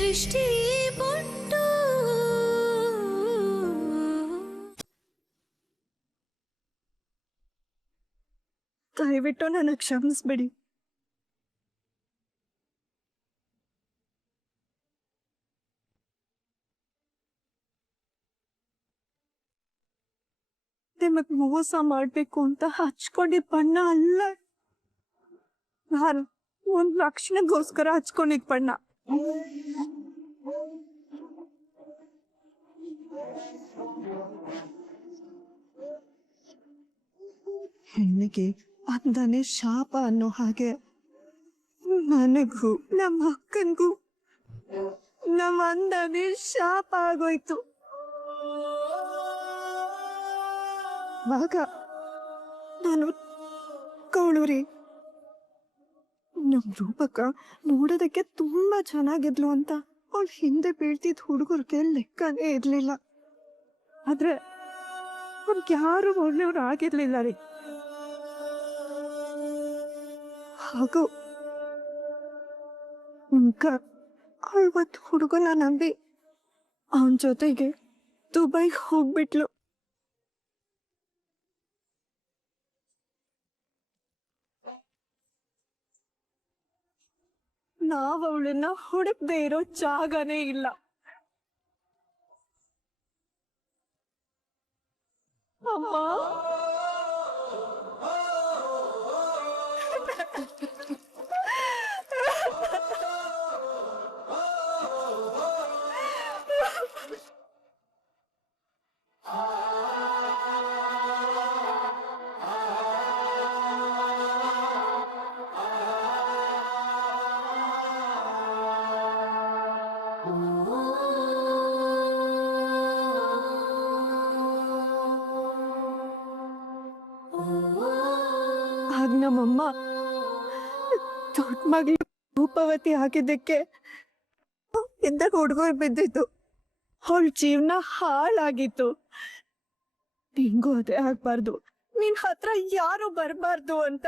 ದೃಷ್ಟಿ ಬೊಟ್ಟು ದಯವಿಟ್ಟು ನನ್ನ ಕ್ಷಮಿಸ್ಬಿಡಿ. ನಿಮಗ್ ಮೋಸ ಮಾಡ್ಬೇಕು ಅಂತ ಹಚ್ಕೊಂಡಿದ್ ಬಣ್ಣ ಅಲ್ಲ, ನಾನು ಒಂದ್ ಲಕ್ಷಣಕ್ಕೋಸ್ಕರ ಹಚ್ಕೊಂಡಿದ್ ಬಣ್ಣ. ಹೆಣ್ಣಿಗೆ ಅಂದನೆ ಶಾಪ ಅನ್ನೋ ಹಾಗೆ ನನಗೂ ನಮ್ಮ ಅಕ್ಕನ್ಗೂ ನಮ್ಮ ಅಂದನೆ ಶಾಪ ಆಗೋಯ್ತು. ಆಗ ನಾನು ಕೌಳೂರಿ ನಮ್ ರೂಪಕ್ಕ ನೋಡೋದಕ್ಕೆ ತುಂಬಾ ಚೆನ್ನಾಗಿದ್ಲು ಅಂತ ಅವಳ ಹಿಂದೆ ಬೀಳ್ತಿದ್ ಹುಡುಗರಿಗೆ ಲೆಕ್ಕನೇ ಇರ್ಲಿಲ್ಲ. ಆದ್ರೆ ಅವ್ರಿಗೆ ಯಾರು ಒಳ್ಳೆಯವ್ರು ಆಗಿರ್ಲಿಲ್ಲ ರೀ. ಹಾಗೂ ಅವತ್ತು ಹುಡುಗನ ನಂಬಿ ಅವನ ಜೊತೆಗೆ ದುಬೈಗೆ ಹೋಗ್ಬಿಟ್ಲು. ನಾವ್ ಅವಳನ್ನ ಹುಡುಕ್ದೇ ಇರೋ ಜಾಗನೇ ಇಲ್ಲ. ಅಮ್ಮ, ಆಗ ನಮ್ಮಮ್ಮ ದೊಡ್ಡ ಮಗಳು ರೂಪವತಿ ಆಗಿದ್ದಕ್ಕೆ ಇದ್ದಾಗ ಹುಡುಗರು ಬಿದ್ದಿತ್ತು, ಅವಳ ಜೀವನ ಹಾಳಾಗಿತ್ತು. ನಿಂಗೂ ಅದೇ ಆಗ್ಬಾರ್ದು, ನಿನ್ ಹತ್ರ ಯಾರು ಬರ್ಬಾರ್ದು ಅಂತ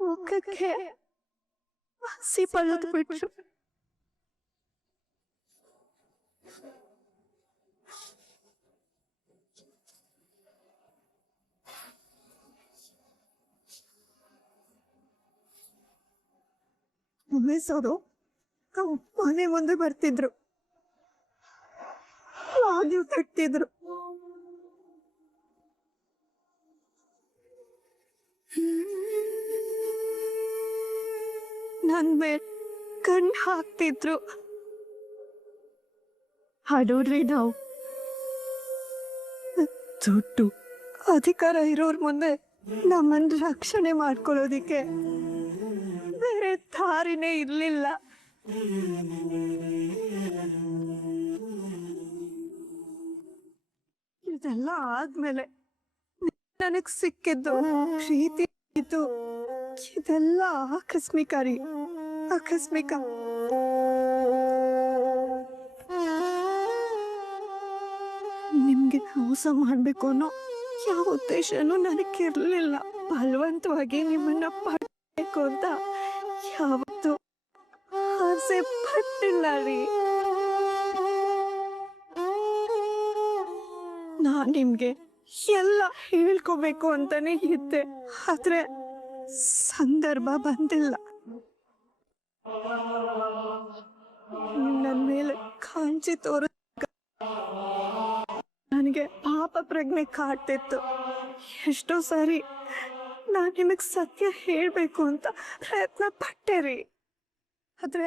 ಮುಖಕ್ಕೆ ಹಸಿ ಪಳೆದು ಬಿಟ್ರು. ಪೊಲೀಸವರು ಮನೆ ಮುಂದೆ ಬರ್ತಿದ್ರು, ಬಾಗಿಲು ತಟ್ತಿದ್ರು. ನನ್ ಮೇಲೆ ಕಣ್ಣು ಹಾಕ್ತಿದ್ರು. ಹಾಡೋಡ್ರಿ, ನಾವು ದುಡ್ಡು ಅಧಿಕಾರ ಇರೋರ್ ಮುಂದೆ ನಮ್ಮನ್ನ ರಕ್ಷಣೆ ಮಾಡ್ಕೊಳ್ಳೋದಿಕ್ಕೆ ಬೇರೆ ದಾರಿನೇ ಇರ್ಲಿಲ್ಲ. ಇದೆಲ್ಲ ಆದ್ಮೇಲೆ ನನಗ್ ಸಿಕ್ಕಿದ್ದು ಪ್ರೀತಿ ಇತ್ತು. ಇದೆಲ್ಲ ಆಕಸ್ಮಿಕ ರೀ, ಆಕಸ್ಮಿಕ. ನಿಮ್ಗೆ ಮೋಸ ಮಾಡ್ಬೇಕು ಅನ್ನೋ ಯಾವ ಉದ್ದೇಶನೂ ನನಗಿರ್ಲಿಲ್ಲ. ಬಲವಂತವಾಗಿ ನಿಮ್ಮನ್ನ ಪಡ್ಬೇಕು ಅಂತ ಯಾವತ್ತೂ ಆಸೆ ಪಟ್ಟಿಲ್ಲ ರೀ. ನಾನ್ ನಿಮ್ಗೆ ಎಲ್ಲ ಹೇಳ್ಕೋಬೇಕು ಅಂತಾನೆ ಇದ್ದೆ, ಆದ್ರೆ ಸಂದರ್ಭ ಬಂದಿಲ್ಲ. ನನ್ ಮೇಲೆ ಕಾಂಚಿ ತೋರ ನನಗೆ ಪಾಪ ಪ್ರಜ್ಞೆ ಕಾಡ್ತಿತ್ತು. ಎಷ್ಟೋ ಸಾರಿ ನಾನ್ ನಿಮಗ್ ಸತ್ಯ ಹೇಳ್ಬೇಕು ಅಂತ ಪ್ರಯತ್ನ ಪಟ್ಟೆ ರೀ, ಆದ್ರೆ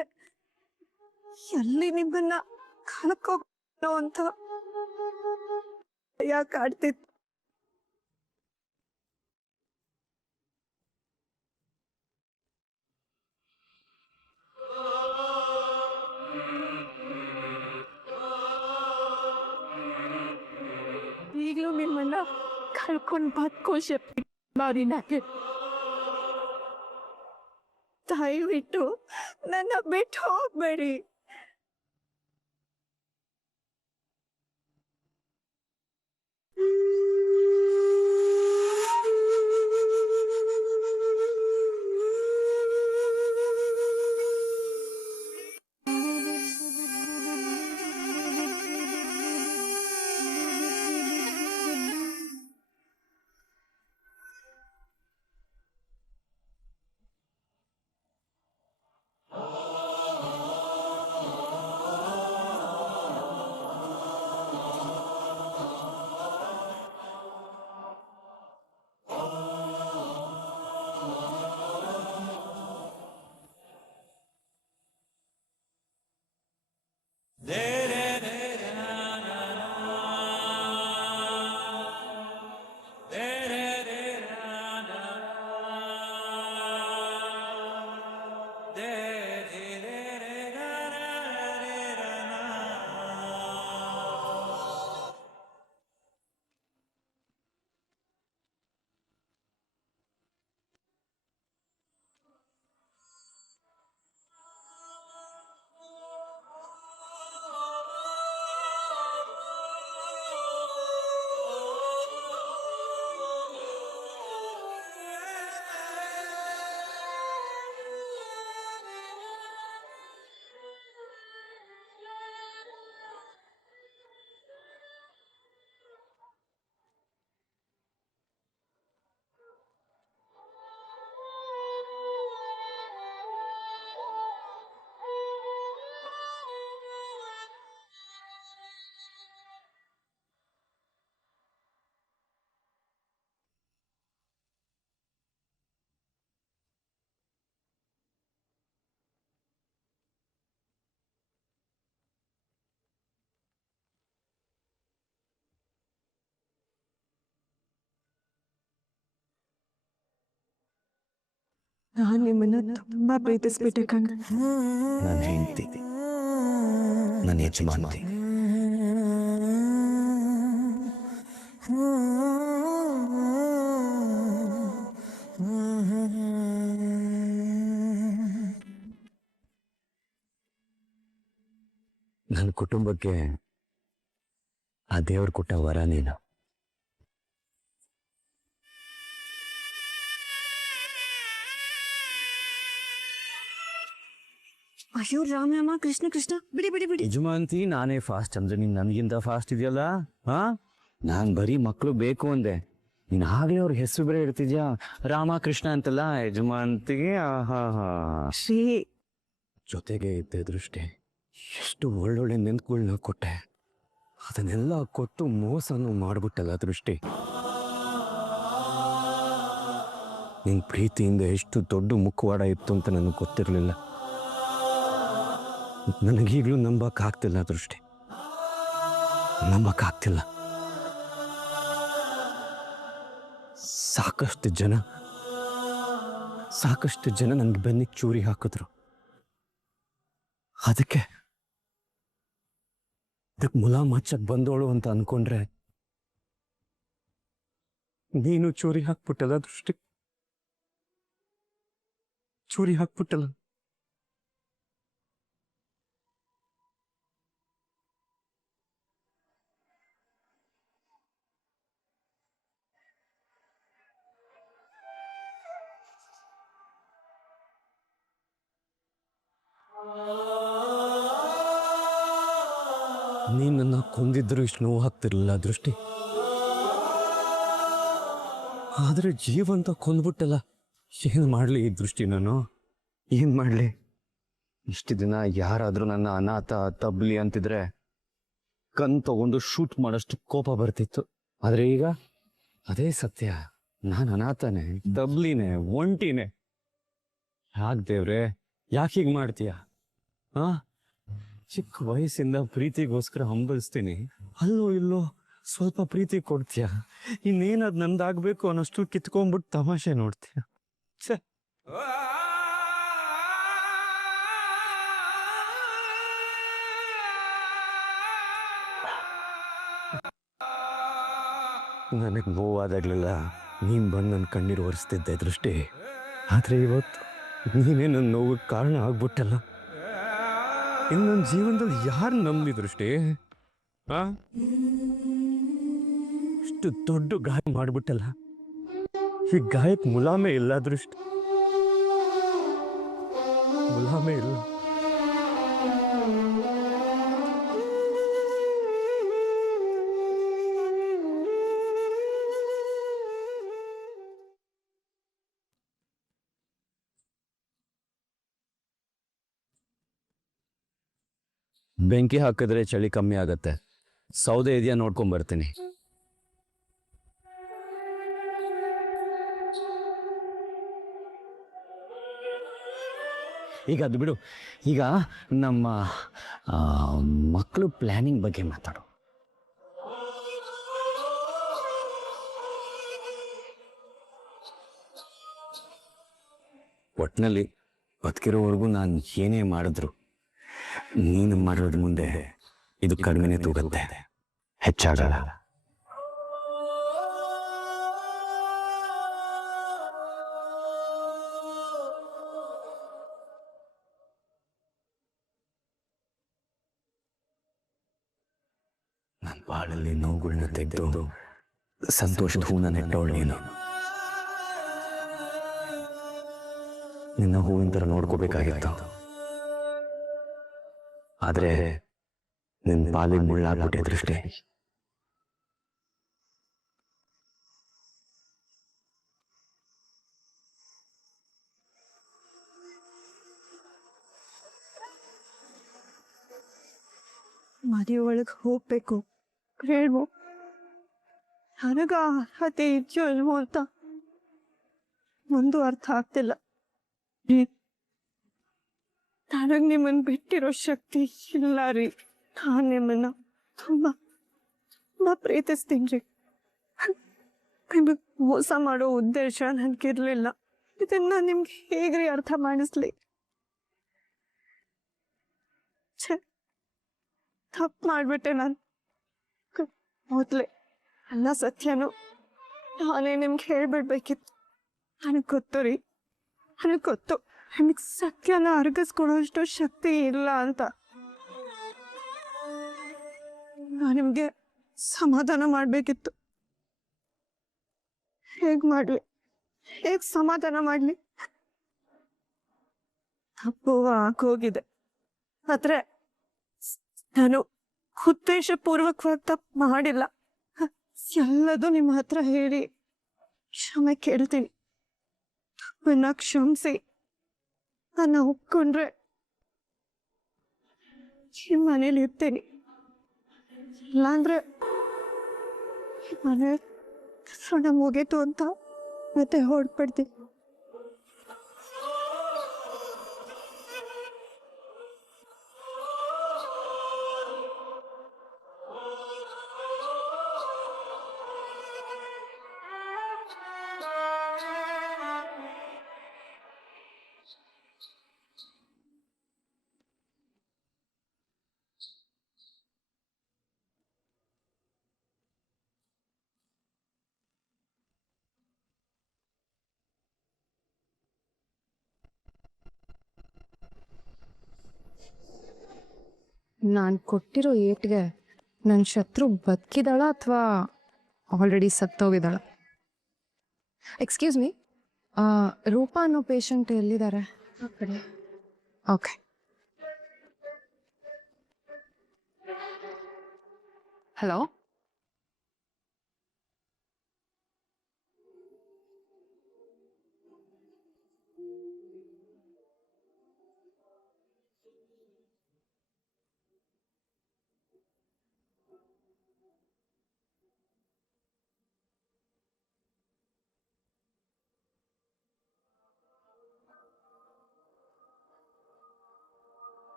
ಎಲ್ಲಿ ನಿಮ್ಮನ್ನ ಕಳ್ಕೋ ಅಂತ ಭಯ ಕಾಡ್ತಿತ್ತು. ಈಗಲೂ ನಿಮ್ಮನ್ನ ಕಳ್ಕೊಂಡ್ ಬದುಕೋ ಶಕ್ತಿ ಮಾಡಿ ನನಗೆ. ದಯವಿಟ್ಟು ನನ್ನ ಬಿಟ್ಟು ಹೋಗ್ಬೇಡಿ. ನಾನು ನಿಮ್ಮನ್ನ ತುಂಬಾ ಪ್ರೀತಿಸ್ಬಿಟ್ಟೆ ಕಣ್. ನನ್ನ ಹೆಂಡತಿ, ನನ್ನ ಯಜಮಾನತಿ. ನನ್ನ ಕುಟುಂಬಕ್ಕೆ ಆ ದೇವ್ರು ಕೊಟ್ಟ ವರ ನೀನು. ಅಯ್ಯೋ ರಾಮ ಕೃಷ್ಣ ಕೃಷ್ಣ, ಬಿಡಿ ಬಿಡಿ ಬಿಡಿ. ಯಜಮಾನ್ತಿ ನಾನೇ ಫಾಸ್ಟ್ ಅಂದ್ರೆ ನೀನ್ ನನಗಿಂತ ಫಾಸ್ಟ್ ಇದೆಯಲ್ಲ. ಹಾ, ನಾನ್ ಬರೀ ಮಕ್ಕಳು ಬೇಕು ಅಂದೆ, ನೀನ್ ಆಗ್ಲೇ ಅವ್ರ ಹೆಸರು ಬೇರೆ ಇಡ್ತಿದ್ಯಾ, ರಾಮಕೃಷ್ಣ ಅಂತಲ್ಲ ಯಜಮಾನ್ತಿಗೆ. ಹಾ ಹಾ, ಶ್ರೀ ಜೊತೆಗೆ ಇದ್ದೆ ದೃಷ್ಟಿ. ಎಷ್ಟು ಒಳ್ಳೊಳ್ಳೆ ನೆನ್ಪುಗಳನ್ನ ಕೊಟ್ಟೆ, ಅದನ್ನೆಲ್ಲ ಕೊಟ್ಟು ಮೋಸನೂ ಮಾಡ್ಬಿಟ್ಟಲ್ಲ ದೃಷ್ಟಿ. ನಿನ್ ಪ್ರೀತಿಯಿಂದ ಎಷ್ಟು ದೊಡ್ಡ ಮುಖವಾಡ ಇತ್ತು ಅಂತ ನನಗೆ ಗೊತ್ತಿರಲಿಲ್ಲ. ನನಗೀಗಲೂ ನಂಬಕ್ಕಾಗ್ತಿಲ್ಲ ದೃಷ್ಟಿ, ನಂಬಕ್ಕಾಗ್ತಿಲ್ಲ. ಸಾಕಷ್ಟು ಜನ ನನಗೆ ಬೆನ್ನಿಗೆ ಚೂರಿ ಹಾಕಿದ್ರು. ಅದಕ್ಕೆ ಮುಲಾಮ್ ಹಚ್ಚಕ್ ಬಂದೋಳು ಅಂತ ಅನ್ಕೊಂಡ್ರೆ ನೀನು ಚೂರಿ ಹಾಕ್ಬಿಟ್ಟಲ್ಲ ದೃಷ್ಟಿ, ಚೂರಿ ಹಾಕ್ಬಿಟ್ಟಲ್ಲ. ನೀನ್ ನನ್ನ ಕೊಂದಿದ್ರು ಇಷ್ಟು ನೋವು ಹಾಕ್ತಿರ್ಲಿಲ್ಲ ದೃಷ್ಟಿ, ಆದ್ರೆ ಜೀವಂತ ಕೊಂದ್ಬಿಟ್ಟಲ್ಲ. ಏನ್ ಮಾಡ್ಲಿ ಈ ದೃಷ್ಟಿ, ನಾನು ಏನ್ ಮಾಡ್ಲಿ? ಇಷ್ಟು ದಿನ ಯಾರಾದ್ರೂ ನನ್ನ ಅನಾಥ ತಬ್ಲಿ ಅಂತಿದ್ರೆ ಕಣ್ ತಗೊಂಡು ಶೂಟ್ ಮಾಡೋಷ್ಟು ಕೋಪ ಬರ್ತಿತ್ತು. ಆದ್ರೆ ಈಗ ಅದೇ ಸತ್ಯ, ನಾನು ಅನಾಥನೇ, ತಬ್ಲಿನೇ, ಒಂಟಿನೇ. ಯಾಕೆ ದೇವ್ರೆ, ಯಾಕೆ ಹೀಗೆ ಮಾಡ್ತೀಯ? ಹಾ, ಚಿಕ್ಕ ವಯಸ್ಸಿಂದ ಪ್ರೀತಿಗೋಸ್ಕರ ಹಂಬಲಿಸ್ತೀನಿ, ಅಲ್ಲೋ ಇಲ್ಲೋ ಸ್ವಲ್ಪ ಪ್ರೀತಿ ಕೊಡ್ತೀಯ, ಇನ್ನೇನದ್ ನಂದಾಗ್ಬೇಕು ಅನ್ನೋಷ್ಟು ಕಿತ್ಕೊಂಡ್ಬಿಟ್ಟು ತಮಾಷೆ ನೋಡ್ತೀಯ. ಛೆ, ನನಗೆ ನೋವಾದಾಗ್ಲಿಲ್ಲ ನೀನ್ ಬಂದು ನನ್ನ ಕಣ್ಣೀರು ಒರೆಸ್ತಿದ್ದೆ ದೃಷ್ಟಿ. ಆದ್ರೆ ಇವತ್ತು ನೀನೇ ನನ್ನ ನೋವಿಗೆ ಕಾರಣ ಆಗ್ಬಿಟ್ಟಲ್ಲ. ಇನ್ನು ನನ್ನ ಜೀವನದಲ್ಲಿ ಯಾರು ನಂಬಿ ದೃಷ್ಟಿ? ಇಷ್ಟು ದೊಡ್ಡ ಗಾಯ ಮಾಡ್ಬಿಟ್ಟಲ್ಲ, ಈ ಗಾಯಕ್ಕೆ ಮುಲಾಮೆ ಇಲ್ಲ ದೃಷ್ಟಿ, ಮುಲಾಮೆ ಇಲ್ಲ. ಬೆಂಕಿ ಹಾಕಿದ್ರೆ ಚಳಿ ಕಮ್ಮಿ ಆಗತ್ತೆ. ಸೌದೆ ಇದೆಯಾ ನೋಡ್ಕೊಂಡ್ ಬರ್ತೀನಿ. ಈಗ ಅದು ಬಿಡು, ಈಗ ನಮ್ಮ ಮಕ್ಕಳು ಪ್ಲಾನಿಂಗ್ ಬಗ್ಗೆ ಮಾತಾಡು. ಒಟ್ಟಿನಲ್ಲಿ ಬದುಕಿರೋವರೆಗೂ ನಾನು ಏನೇ ಮಾಡಿದ್ರು ನೀನು ಮಾಡೋದ್ರ ಮುಂದೆ ಇದು ಕಡಿಮೆನೆ ತೂಗತ್ತೆ, ಹೆಚ್ಚಾಗಲ್ಲ. ನನ್ನ ಬಾಳಲ್ಲಿ ನೋವುಗಳನ್ನ ತೆಗೆದು ಸಂತೋಷದ ಹೂವನ್ನ ನೆಟ್ಟವಳು ನೀನು. ನಿನ್ನ ಹೂವಿನ ಥರ ನೋಡ್ಕೋಬೇಕಾಗಿತ್ತು, ಆದ್ರೆ ನಿನ್ನ ಪಾಲಿಗೆ ಮುಳ್ಳಾಗ್ಬಿಟ್ಟೆ ದೃಷ್ಟಿ. ಮನೆ ಒಳಗೆ ಹೋಗ್ಬೇಕು, ಹೇಳ್ಬೋ ನನಗ ಅರ್ಹತೆ ಇದ್ಯೋ ಇಲ್ವೋ ಅಂತ ಒಂದು ಅರ್ಥ ಆಗ್ತಿಲ್ಲ. ನನಗ್ ನಿಮ್ಮನ್ನ ಬಿಟ್ಟಿರೋ ಶಕ್ತಿ ಇಲ್ಲ ರೀ. ನಾನು ನಿಮ್ಮನ್ನ ತುಂಬಾ ತುಂಬಾ ಪ್ರೀತಿಸ್ತೀನಿ ರೀ. ನಿಮಗೆ ಮೋಸ ಮಾಡೋ ಉದ್ದೇಶ ನನ್ಗಿರ್ಲಿಲ್ಲ. ಇದನ್ನ ನಿಮ್ಗೆ ಹೇಗ್ರಿ ಅರ್ಥ ಮಾಡಿಸ್ಲಿ? ಛೆ, ತಪ್ಪು ಮಾಡ್ಬಿಟ್ಟೆ ನಾನು. ಮೊದ್ಲೇ ಎಲ್ಲ ಸತ್ಯನು ನಾನೇ ನಿಮ್ಗೆ ಹೇಳ್ಬಿಡ್ಬೇಕಿತ್ತು. ನನಗೆ ಗೊತ್ತು ರೀ, ನನಗೆ ಗೊತ್ತು ನಿಮಗೆ ಸತ್ಯನ ಅರ್ಗಿಸ್ಕೊಡೋಷ್ಟು ಶಕ್ತಿ ಇಲ್ಲ ಅಂತ. ನಾನು ನಿಮಗೆ ಸಮಾಧಾನ ಮಾಡಬೇಕಿತ್ತು. ಹೇಗೆ ಮಾಡಲಿ, ಹೇಗೆ ಸಮಾಧಾನ ಮಾಡಲಿ? ತಪ್ಪು ಆಗೋಗಿದೆ, ಆದ್ರೆ ನಾನು ಉದ್ದೇಶಪೂರ್ವಕವಾಗಿ ತಪ್ಪು ಮಾಡಿಲ್ಲ. ಎಲ್ಲದೂ ನಿಮ್ಮ ಹತ್ರ ಹೇಳಿ ಕ್ಷಮೆ ಕೇಳ್ತೀನಿ. ತಪ್ಪನ್ನ ಕ್ಷಮಿಸಿ ನನ್ನ ಒಪ್ಕೊಂಡ್ರೆ ಈ ಮನೇಲಿ ಇರ್ತೀನಿ. ಇಲ್ಲಾಂದ್ರೆ ಮನೆ ಸಣ್ಣ ಮುಗೀತು ಅಂತ ಮತ್ತೆ ಹೊರಡ್ಬಿಡ್ತೀನಿ. ನಾನು ಕೊಟ್ಟಿರೋ ಏಟ್ಗೆ ನನ್ನ ಶತ್ರು ಬದುಕಿದಾಳ ಅಥವಾ ಆಲ್ರೆಡಿ ಸತ್ತೋಗಿದ್ದಾಳ? ಎಕ್ಸ್ಕ್ಯೂಸ್ ಮೀ, ರೂಪಾ ಅನ್ನೋ ಪೇಷಂಟ್ ಎಲ್ಲಿದ್ದಾರೆ? ಓಕೆ. ಹಲೋ,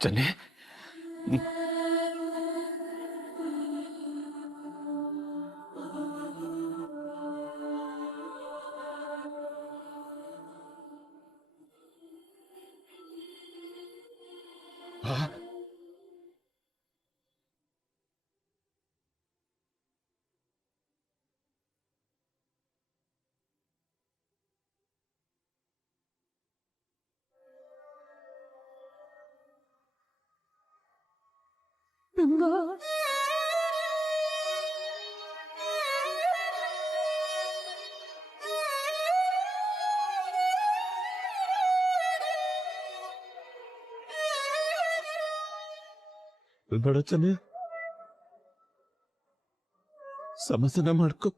ಜನ್ನಿ, ಬೇಡ ಚೆನ್ನಿ, ಸಮಾಧಾನ ಮಾಡ್ಕೊ.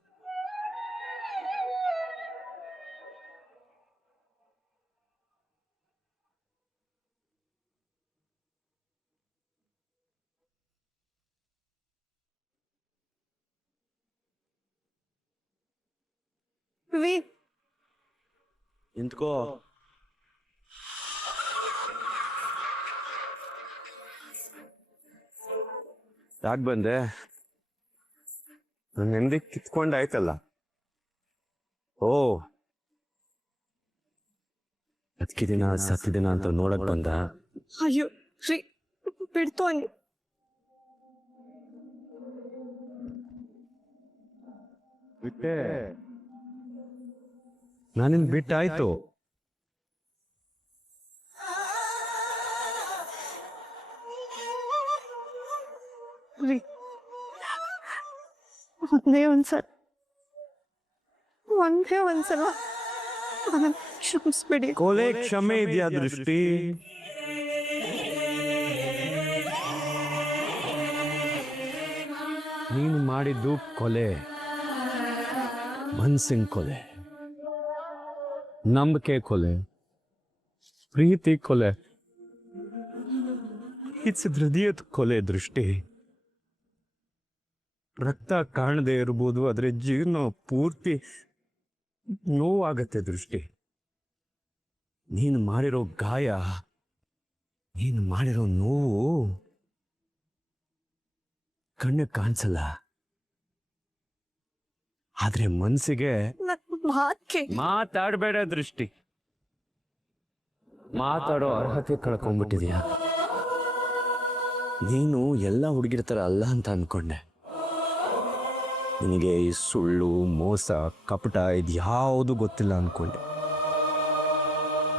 ನಿಂತ್ಕೋ. ಯಾಕೆ ಬಂದೆ? ನನ್ನ ನೆಮ್ಮದಿ ಕಿತ್ಕೊಂಡಾಯ್ತಲ್ಲ. ಓ, ಬದುಕಿದಿನ ಸತ್ತಿದಿನ ಅಂತ ನೋಡಕ್ ಬಂದ? ಅಯ್ಯೋ ರೀ, ಬಿಡ್ತು ಅನ್ನಿ. ಬಿಟ್ಟೆ, ನಾನಿನ್ ಬಿಟ್ಟಾಯ್ತು. ರೀ, ಒಂದೇ ಒಂದ್ಸಲ ನನ್ನ ಕ್ಷಮಿಸ್ಬಿಡಿ. ಕೊಲೆ ಕ್ಷಮೆ ಇದೆಯಾ ದೃಷ್ಟಿ? ನೀನು ಮಾಡಿದ್ದು ಕೊಲೆ, ಮನ್ಸಿನ ಕೊಲೆ, ನಂಬಿಕೆ ಕೊಲೆ, ಪ್ರೀತಿ ಕೊಲೆ, ಹೃದಯದ ಕೊಲೆ. ದೃಷ್ಟಿ ರಕ್ತ ಕಾಣದೇ ಇರ್ಬೋದು, ಆದರೆ ಜೀರ್ಣ ಪೂರ್ತಿ ನೋವಾಗತ್ತೆ. ದೃಷ್ಟಿ, ನೀನು ಮಾಡಿರೋ ಗಾಯ, ನೀನು ಮಾಡಿರೋ ನೋವು ಕಣ್ಣಿಗೆ ಕಾಣಿಸಲ್ಲ, ಆದ್ರೆ ಮನಸ್ಸಿಗೆ ಮಾತಾಡಬೇಡ. ದೃಷ್ಟಿ, ಮಾತಾಡೋ ಅರ್ಹತೆ ಕಳ್ಕೊಂಡ್ಬಿಟ್ಟಿದ್ಯಾ. ನೀನು ಎಲ್ಲ ಹುಡುಗಿರ ಥರ ಅಲ್ಲ ಅಂತ ಅನ್ಕೊಂಡೆ. ನಿನಗೆ ಈ ಸುಳ್ಳು, ಮೋಸ, ಕಪಟ ಇದು ಯಾವುದು ಗೊತ್ತಿಲ್ಲ ಅನ್ಕೊಂಡೆ.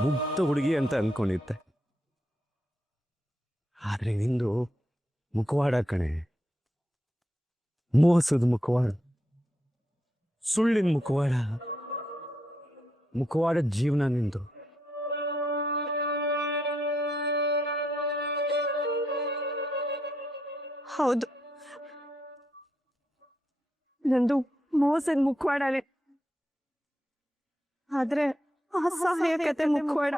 ಮುಗ್ಧ ಹುಡುಗಿ ಅಂತ ಅನ್ಕೊಂಡಿದ್ದೆ. ಆದ್ರೆ ನಿಂದು ಮುಖವಾಡ ಕಣೆ, ಮೋಸದ ಮುಖವಾಡ, ಸುಳ್ಳಿನ ಮುಖವಾಡ, ಮುಖವಾಡ ಜೀವನ ನಿಂದು. ಹೌದು, ನಂದು ಮೋಸದ ಮುಖವಾಡನೆ, ಆದ್ರೆ ಅಸಹಾಯಕತೆ ಮುಖವಾಡ.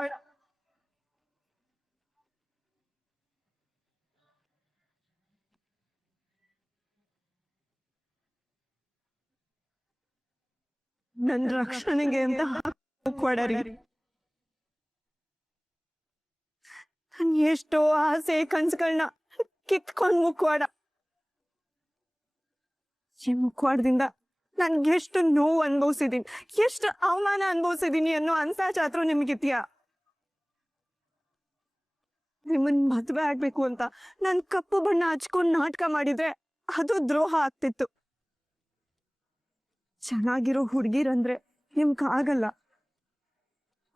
ನನ್ನ ರಕ್ಷಣೆಗೆ ಅಂತ ಮುಖವಾಡ ರೀ. ನನ್ ಎಷ್ಟೋ ಆಸೆ ಕನ್ಸುಗಳನ್ನ ಕಿತ್ಕೊಂಡ್ ಮುಖವಾಡ. ಈ ಮುಖವಾಡದಿಂದ ನನ್ಗೆ ಎಷ್ಟು ನೋವು ಅನುಭವಿಸಿದೀನಿ, ಎಷ್ಟು ಅವಮಾನ ಅನುಭವಿಸಿದೀನಿ ಅನ್ನೋ ಅನ್ಸಾಚಾತ್ರ ನಿಮ್ಗಿದ್ಯಾ? ನಿಮ್ಮನ್ ಮದ್ವೆ ಆಗ್ಬೇಕು ಅಂತ ನನ್ ಕಪ್ಪು ಬಣ್ಣ ಹಚ್ಕೊಂಡ್ ನಾಟಕ ಮಾಡಿದ್ರೆ ಅದು ದ್ರೋಹ ಆಗ್ತಿತ್ತು. ಚೆನ್ನಾಗಿರೋ ಹುಡ್ಗಿರಂದ್ರೆ ನಿಮ್ಗ್ ಆಗಲ್ಲ,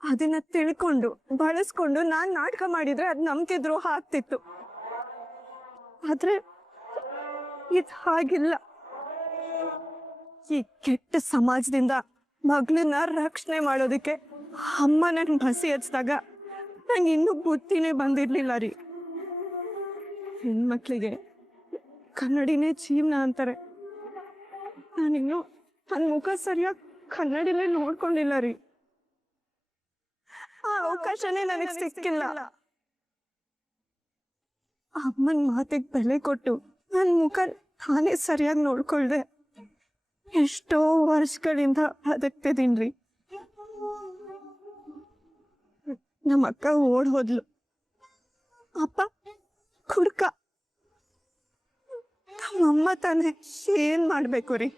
ಅದನ್ನ ತಿಳ್ಕೊಂಡು ಬಳಸ್ಕೊಂಡು ನಾನ್ ನಾಟಕ ಮಾಡಿದ್ರೆ ಅದ್ ನಂಬಿಕೆ ದ್ರೋಹ ಆಗ್ತಿತ್ತು. ಆದ್ರೆ ಇದ್ ಹಾಗಿಲ್ಲ. ಈ ಕೆಟ್ಟ ಸಮಾಜದಿಂದ ಮಗಳನ್ನ ರಕ್ಷಣೆ ಮಾಡೋದಕ್ಕೆ ಅಮ್ಮ ನನ್ ಬಸಿ ಹಚ್ಚಿದಾಗ ನಂಗೆ ಇನ್ನೂ ಬುದ್ಧಿನೇ ಬಂದಿರ್ಲಿಲ್ಲ ರೀ. ಹೆಣ್ಮಕ್ಳಿಗೆ ಕನ್ನಡಿನೇ ಜೀವನ ಅಂತಾರೆ. ನಾನಿನ್ನು ನನ್ ಮುಖ ಸರಿಯಾಗಿ ಕನ್ನಡಿಲೇ ನೋಡ್ಕೊಂಡಿಲ್ಲ ರೀ. ಆ ಅವಕಾಶನೇ ನನಗೆ ಸಿಕ್ಕಿಲ್ಲ. ಅಮ್ಮನ ಮಾತಿಗೆ ಬೆಲೆ ಕೊಟ್ಟು ನನ್ ಮುಖ ನಾನೇ ಸರಿಯಾಗಿ ನೋಡ್ಕೊಳ್ದೆ ಎಷ್ಟೋ ವರ್ಷಗಳಿಂದ ಬದುಕ್ತಿದೀನ್ರಿ. ನಮ್ಮ ಅಕ್ಕ ಓಡ್ ಹೋದ್ಲು, ಅಪ್ಪ ಕುಡ್ಕ. ನಮ್ಮಮ್ಮ ತಾನೇ ಏನ್ ಮಾಡ್ಬೇಕು ರೀ?